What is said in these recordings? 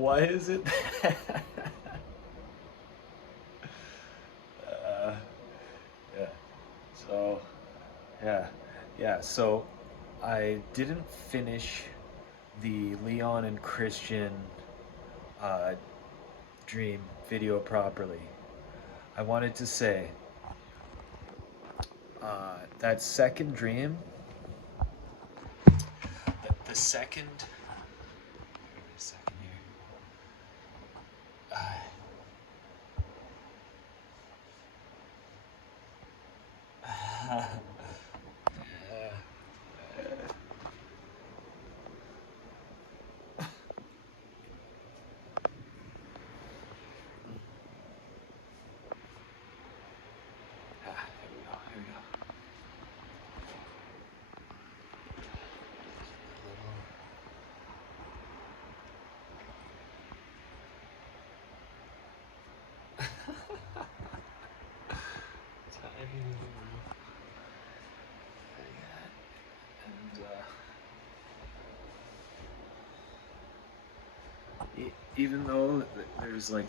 Why is it? uh, yeah. So, yeah, yeah. So, I didn't finish the Leon and Christian uh, dream video properly. I wanted to say that second dream, the second. Wait a second here. Uh, here we go. Here we go. Tiny little room. And even though there's like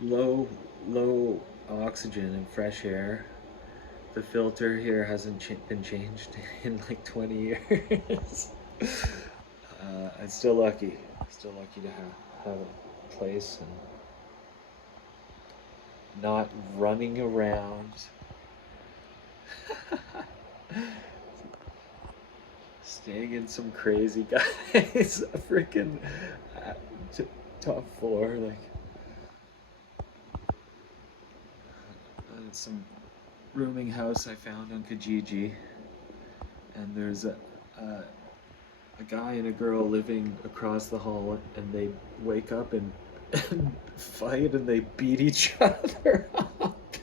low low oxygen and fresh air, the filter here hasn't been changed in like 20 years. I'm still lucky. Still lucky to have a place and not running around. Staying in some crazy guy's freaking uh, top floor, like some rooming house I found on Kijiji, and there's a guy and a girl living across the hall, and they wake up and fight and they beat each other up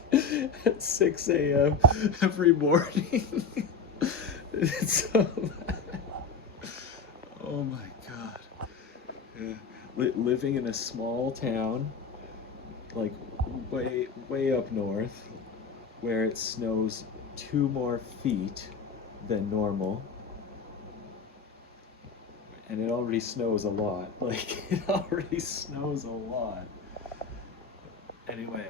at 6 a.m. every morning. It's so bad. Oh my god. Yeah. Living in a small town, like way up north, where it snows 2 more feet than normal. And it already snows a lot. Like, it already snows a lot. Anyway.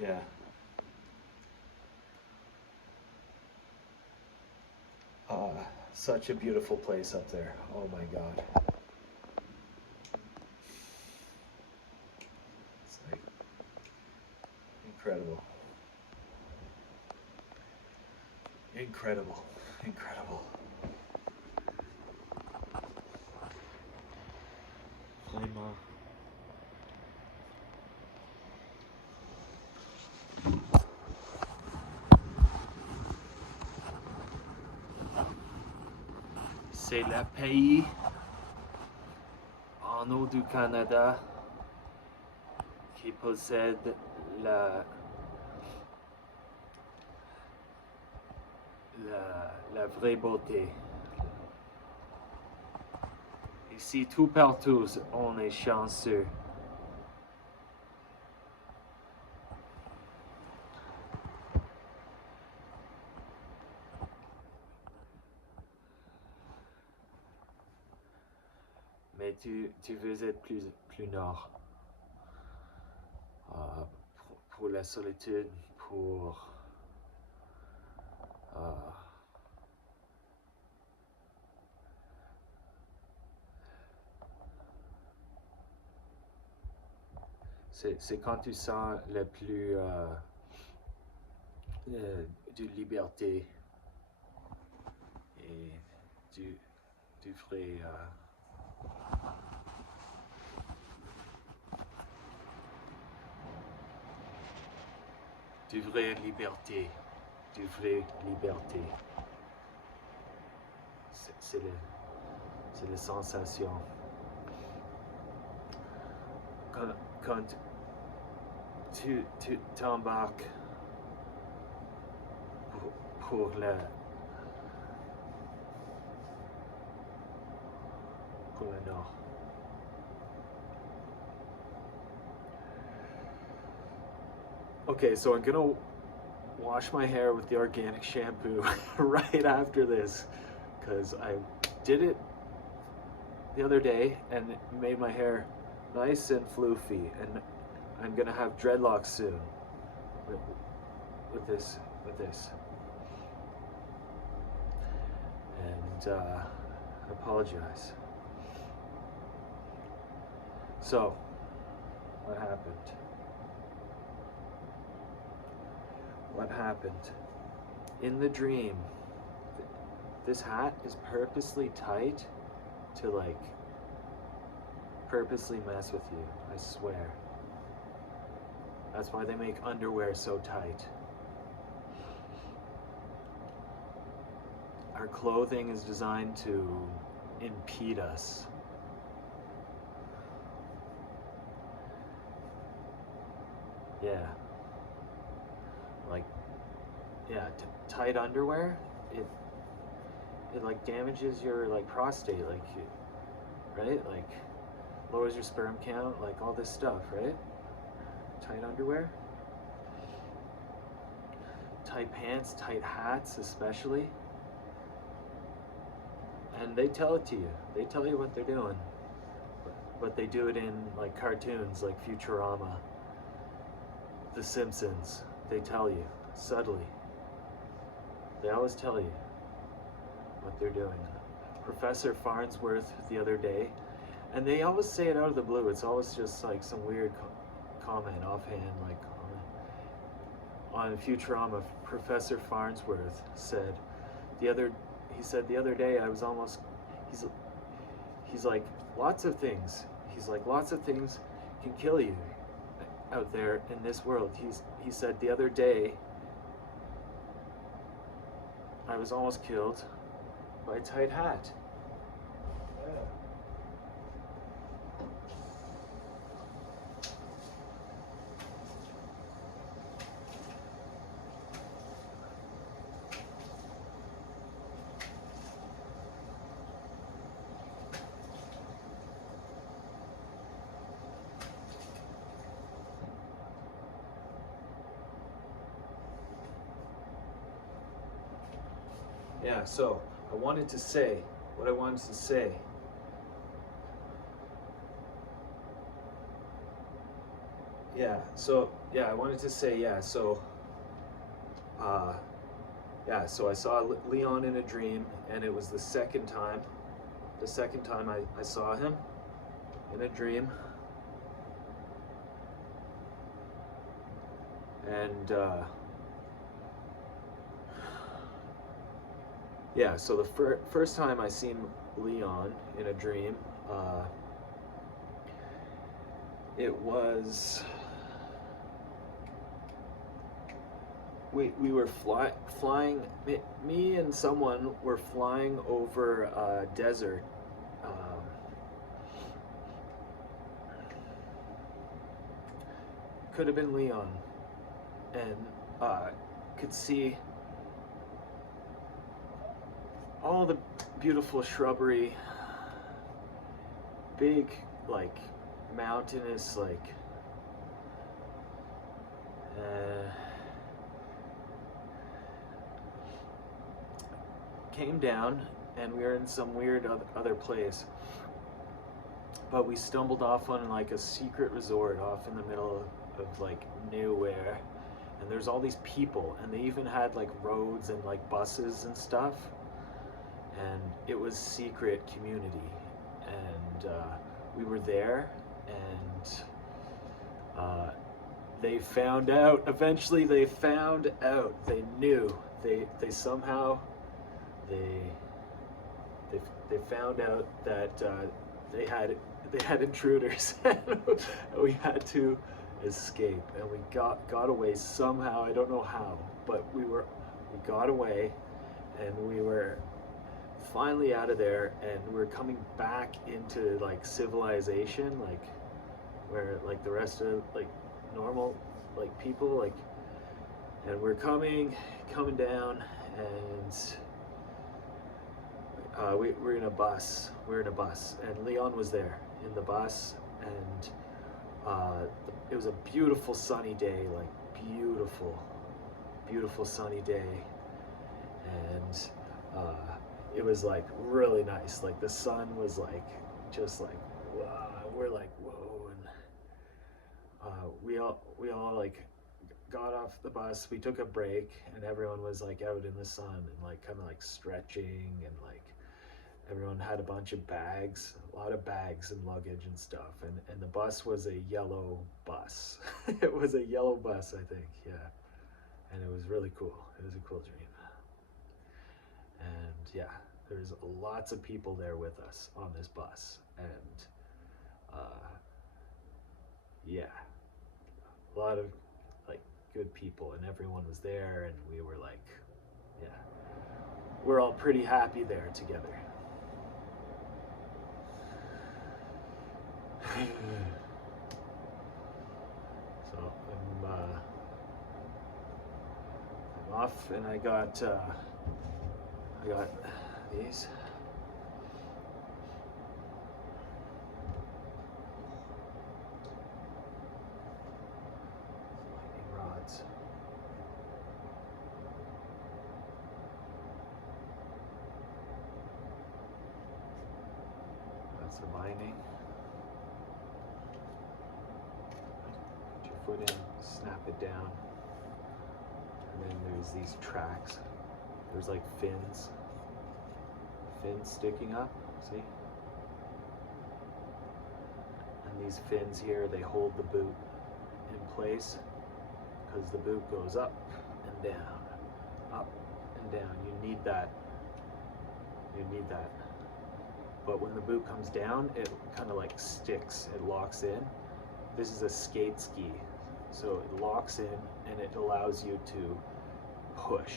Yeah. Such a beautiful place up there. Oh my god. It's like incredible. Incredible. Incredible. Vraiment. C'est le pays en haut du Canada qui possède la, la vraie beauté. Ici, tout partout, on est chanceux. Mais tu veux être plus nord. Pour la solitude, pour c'est quand tu sens le plus de liberté et du vrai du vrai liberté, du vrai liberté. C'est la sensation. Quand tu t'embarques pour le nord. Okay, so I'm gonna wash my hair with the organic shampoo right after this, because I did it the other day and it made my hair nice and floofy, and I'm gonna have dreadlocks soon with this. And I apologize. So, what happened? What happened? In the dream, this hat is purposely tight to like purposely mess with you, I swear. That's why they make underwear so tight. Our clothing is designed to impede us. Yeah. Like, yeah, tight underwear, it like damages your like prostate, like, right? Like lowers your sperm count, like all this stuff, right? Tight underwear, tight pants, tight hats especially. And they tell it to you. They tell you what they're doing. But they do it in like cartoons like Futurama, The Simpsons. They tell you subtly. They always tell you what they're doing. Professor Farnsworth the other day, and they always say it out of the blue. It's always just like some weird comment offhand, like on Futurama. Professor Farnsworth said the other day I was almost, he's like, lots of things. He's like, lots of things can kill you out there in this world. He said the other day I was almost killed by a tight hat. Yeah. Yeah, so I wanted to say what I wanted to say. I wanted to say, so I saw Leon in a dream, and it was the second time I saw him in a dream. And so the first time I seen Leon in a dream, it was, we were flying, me and someone were flying over a desert. Could have been Leon, and could see all the beautiful shrubbery, big, like, mountainous, like, came down, and we were in some weird other place, but we stumbled off on like a secret resort off in the middle of like nowhere, and there's all these people, and they even had like roads and like buses and stuff, and it was secret community, and we were there, and they found out, eventually they found out, they knew, they somehow, they found out that they had intruders, and we had to escape, and we got away somehow. I don't know how, but we got away, and we were finally out of there, and we're coming back into like civilization, like where like the rest of like normal like people, like, and we're coming down, and we're in a bus, and Leon was there in the bus, and it was a beautiful sunny day, like beautiful beautiful sunny day, and it was like really nice. Like the sun was like just like wow. We're like whoa, and we all like got off the bus. We took a break, and everyone was like out in the sun and like kind of like stretching, and like everyone had a bunch of bags, a lot of bags and luggage and stuff. And the bus was a yellow bus. It was a yellow bus, I think, yeah. And it was really cool. It was a cool dream. And yeah, there's lots of people there with us on this bus. And yeah, a lot of like good people, and everyone was there, and we were like, yeah, we're all pretty happy there together. So I'm off, and I got these. Lightning rods. That's the binding. Put your foot in, snap it down, and then there's these tracks. There's like fins sticking up, see? And these fins here, they hold the boot in place, because the boot goes up and down, up and down. You need that. But when the boot comes down, it kind of like sticks, it locks in. This is a skate ski, so it locks in, and it allows you to push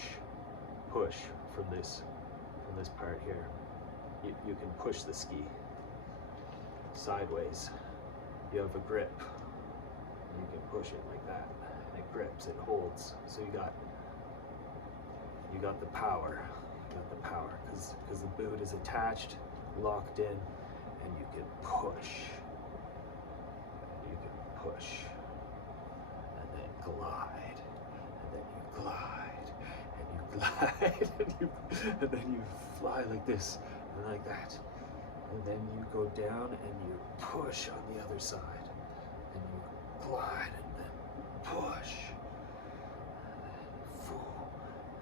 from this part here. You can push the ski sideways. You have a grip. You can push it like that, and it grips, it holds. So you got the power. You got the power because the boot is attached, locked in, and you can push. You can push, and then glide, and then you glide, and you glide, and then you fly like this, and like that, and then you go down and you push on the other side, and you glide, and then push,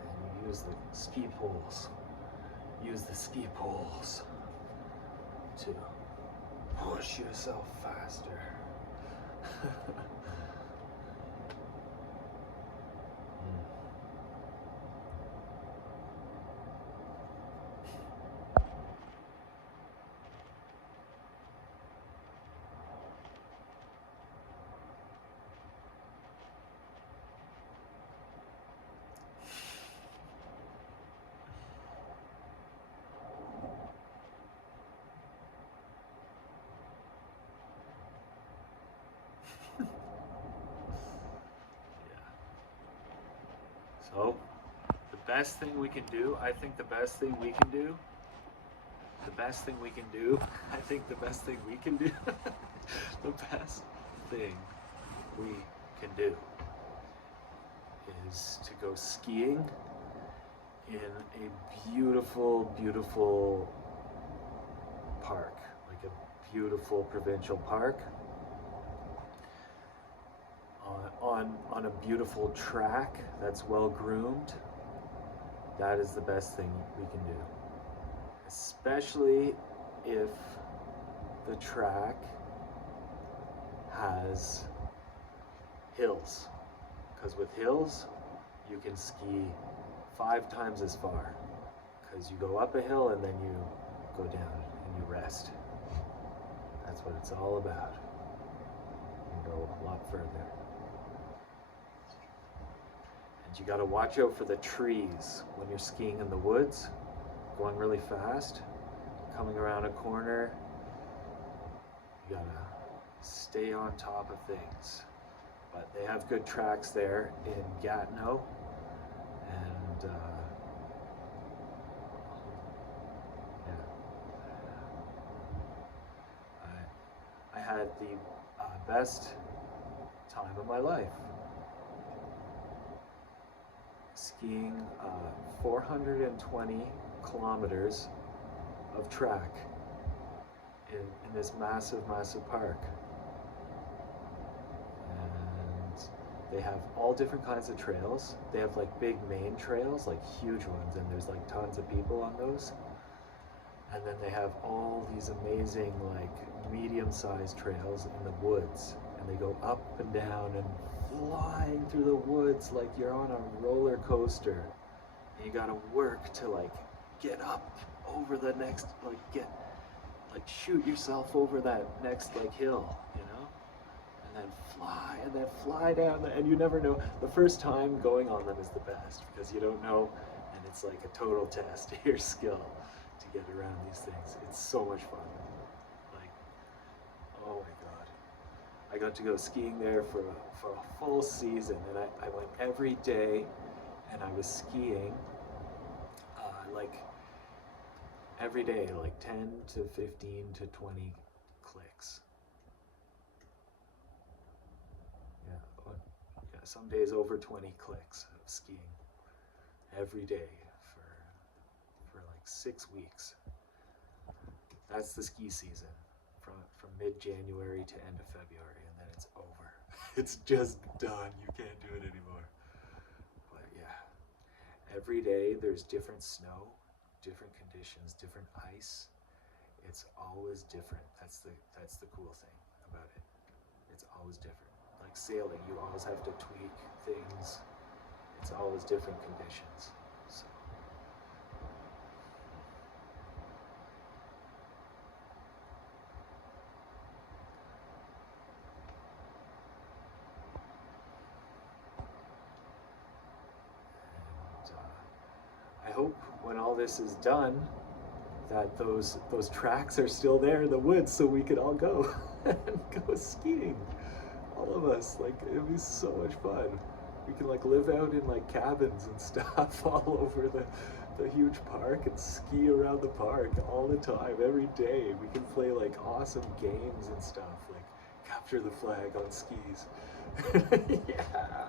and you use the ski poles. Use the ski poles to push yourself faster. So, the best thing we can do, I think the best thing we can do, the best thing we can do, I think the best thing we can do, the best thing we can do is to go skiing in a beautiful, beautiful park, like a beautiful provincial park. On a beautiful track that's well groomed. That is the best thing we can do. Especially if the track has hills. Because with hills, you can ski 5 times as far. Because you go up a hill and then you go down and you rest. That's what it's all about. You can go a lot further. And you gotta watch out for the trees when you're skiing in the woods, going really fast, coming around a corner. You gotta stay on top of things. But they have good tracks there in Gatineau, and yeah, I had the best time of my life. skiing 420 kilometers of track in this massive, massive park. And they have all different kinds of trails. They have like big main trails, like huge ones, and there's like tons of people on those. And then they have all these amazing like medium-sized trails in the woods, and they go up and down and flying through the woods like you're on a roller coaster. And you gotta work to like get up over the next, like shoot yourself over that next like hill, you know? And then fly down, and you never know. The first time going on them is the best because you don't know, and it's like a total test of your skill to get around these things. It's so much fun. Like, oh my god. I got to go skiing there for a full season, and I went every day, and I was skiing like every day, like 10 to 15 to 20 clicks. Yeah, some days over 20 clicks of skiing every day for like 6 weeks. That's the ski season from mid-January to end of February, and then it's over. It's just done. You can't do it anymore. But yeah, every day there's different snow, different conditions, different ice. It's always different. That's the cool thing about it. It's always different. Like sailing, you always have to tweak things. It's always different conditions. So. And, I hope when all this is done that those tracks are still there in the woods so we could all go and go skiing. All of us, like, it'd be so much fun. We can like live out in like cabins and stuff all over the huge park and ski around the park all the time, every day. We can play like awesome games and stuff, like capture the flag on skis. Yeah.